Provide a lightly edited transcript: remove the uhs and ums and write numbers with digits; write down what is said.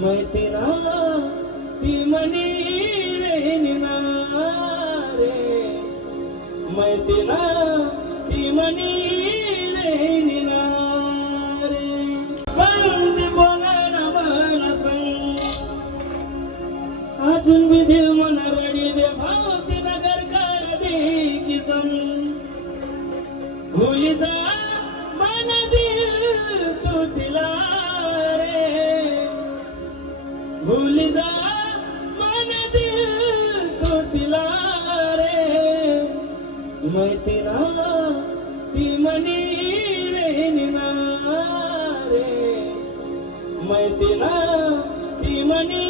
मैत्रीना ती मनी रे निना रे मैत्रीना ती मनी रे निना रे बंदी बोलायला मला संग अजून भी दिल मन रडी दे भावती नगर कर दे की संग भूली जा मन दिल तू दिला भूल जा मन दिल तो दिला रे मैत्रीना ती मनी रे निना रे मैत्रीना ती मनी